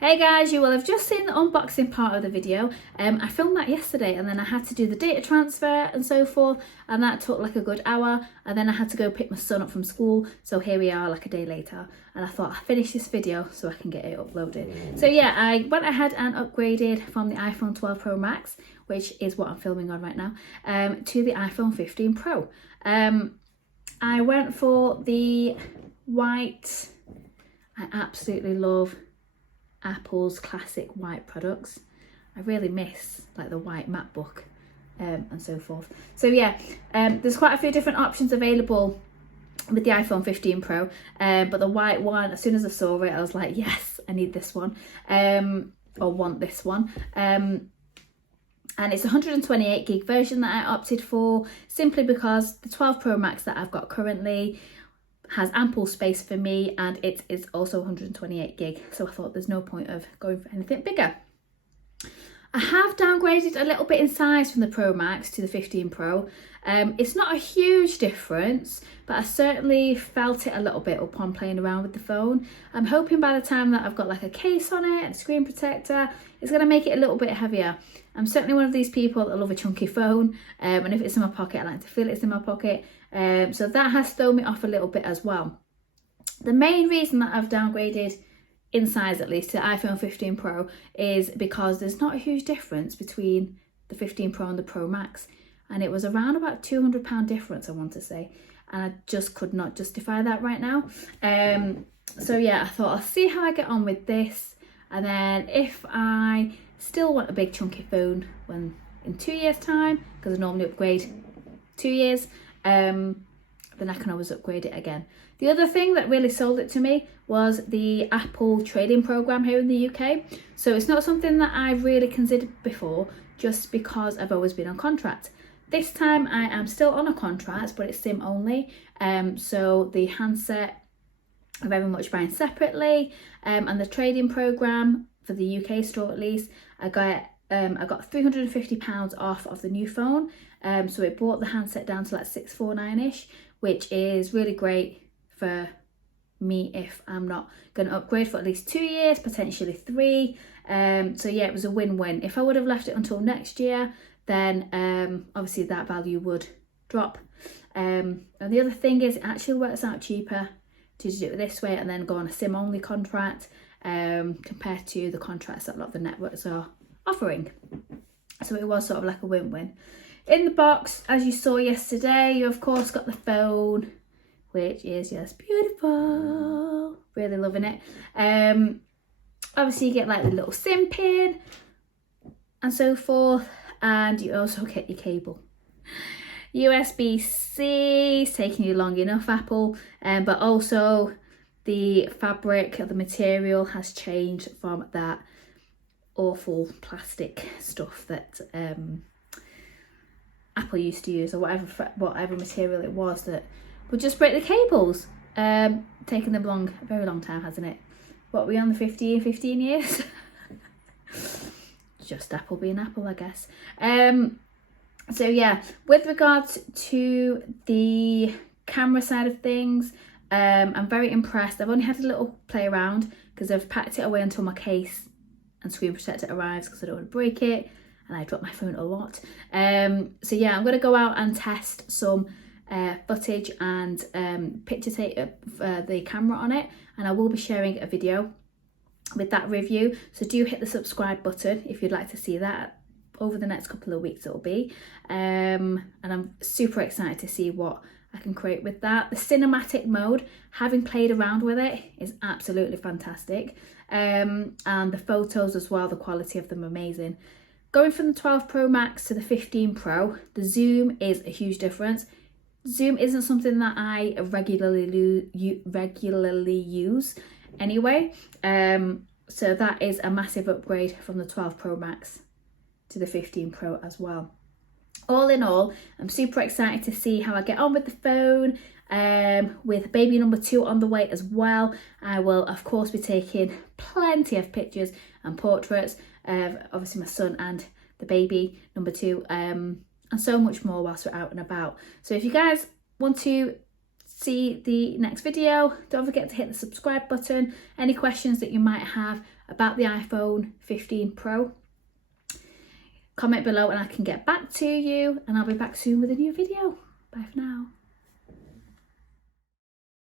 Hey guys, you will have just seen the unboxing part of the video. I filmed that yesterday and then I had to do the data transfer and so forth, and that took like a good hour, and then I had to go pick my son up from school, so here we are like a day later, and I thought I'd finish this video so I can get it uploaded. So yeah, I went ahead and upgraded from the iPhone 12 Pro Max, which is what I'm filming on right now, to the iPhone 15 Pro. I went for the white. I absolutely love Apple's classic white products. I really miss like the white MacBook and so forth. So yeah, there's quite a few different options available with the iPhone 15 Pro, but the white one, as soon as I saw it, I was like, yes, I need this one, or want this one. And it's a 128 gig version that I opted for, simply because the 12 Pro Max that I've got currently has ample space for me, and it is also 128 gig, so I thought there's no point of going for anything bigger. I have downgraded a little bit in size from the Pro Max to the 15 Pro. It's not a huge difference, but I certainly felt it a little bit upon playing around with the phone. I'm hoping by the time that I've got like a case on it and a screen protector, it's going to make it a little bit heavier. I'm certainly one of these people that love a chunky phone, and if it's in my pocket, I like to feel it's in my pocket. So that has thrown me off a little bit as well. The main reason that I've downgraded in size, at least, to the iPhone 15 Pro is because there's not a huge difference between the 15 Pro and the Pro Max, and it was around about £200 difference, I want to say, and I just could not justify that right now. So yeah, I thought I'll see how I get on with this, and then if I still want a big chunky phone when in 2 years time, because I normally upgrade 2 years, then I can always upgrade it again. The other thing that really sold it to me was the Apple trading program here in the UK. So it's not something that I've really considered before, just because I've always been on contract. This time I am still on a contract, but it's SIM only. So the handset I'm very much buying separately, and the trading program for the UK store, at least, I got £350 off of the new phone. So it brought the handset down to like $649-ish, which is really great for me if I'm not going to upgrade for at least 2 years, potentially 3. So yeah, it was a win-win. If I would have left it until next year, then obviously that value would drop. And the other thing is, it actually works out cheaper to do it this way and then go on a SIM only contract compared to the contracts that a lot of the networks are offering. So it was sort of like a win-win. In the box, as you saw yesterday, you of course got the phone, which is just beautiful. Really loving it. Obviously you get like the little SIM pin and so forth, and you also get your cable. USB-C is taking you long enough, Apple, but also the fabric of the material has changed from that awful plastic stuff that Apple used to use, or whatever material it was that would just break the cables. Taken them a very long time, hasn't it? What are we on, the 15 years? Just Apple being Apple, I guess. So yeah, with regards to the camera side of things, I'm very impressed. I've only had a little play around because I've packed it away until my case and screen protector arrives, because I don't want to break it, and I drop my phone a lot. So yeah, I'm going to go out and test some footage and picture take the camera on it, and I will be sharing a video with that review. So do hit the subscribe button if you'd like to see that. Over the next couple of weeks it'll be, and I'm super excited to see what I can create with that. The cinematic mode, having played around with it, is absolutely fantastic, and the photos as well, the quality of them amazing. Going from the 12 Pro Max to the 15 Pro, the zoom is a huge difference. Zoom isn't something that I regularly use anyway, so that is a massive upgrade from the 12 Pro Max to the 15 Pro as well. All in all, I'm super excited to see how I get on with the phone, with baby number 2 on the way as well. I will of course be taking plenty of pictures and portraits of obviously my son and the baby number 2, and so much more whilst we're out and about. So if you guys want to see the next video, don't forget to hit the subscribe button. Any questions that you might have about the iPhone 15 Pro, comment below and I can get back to you, and I'll be back soon with a new video. Bye for now.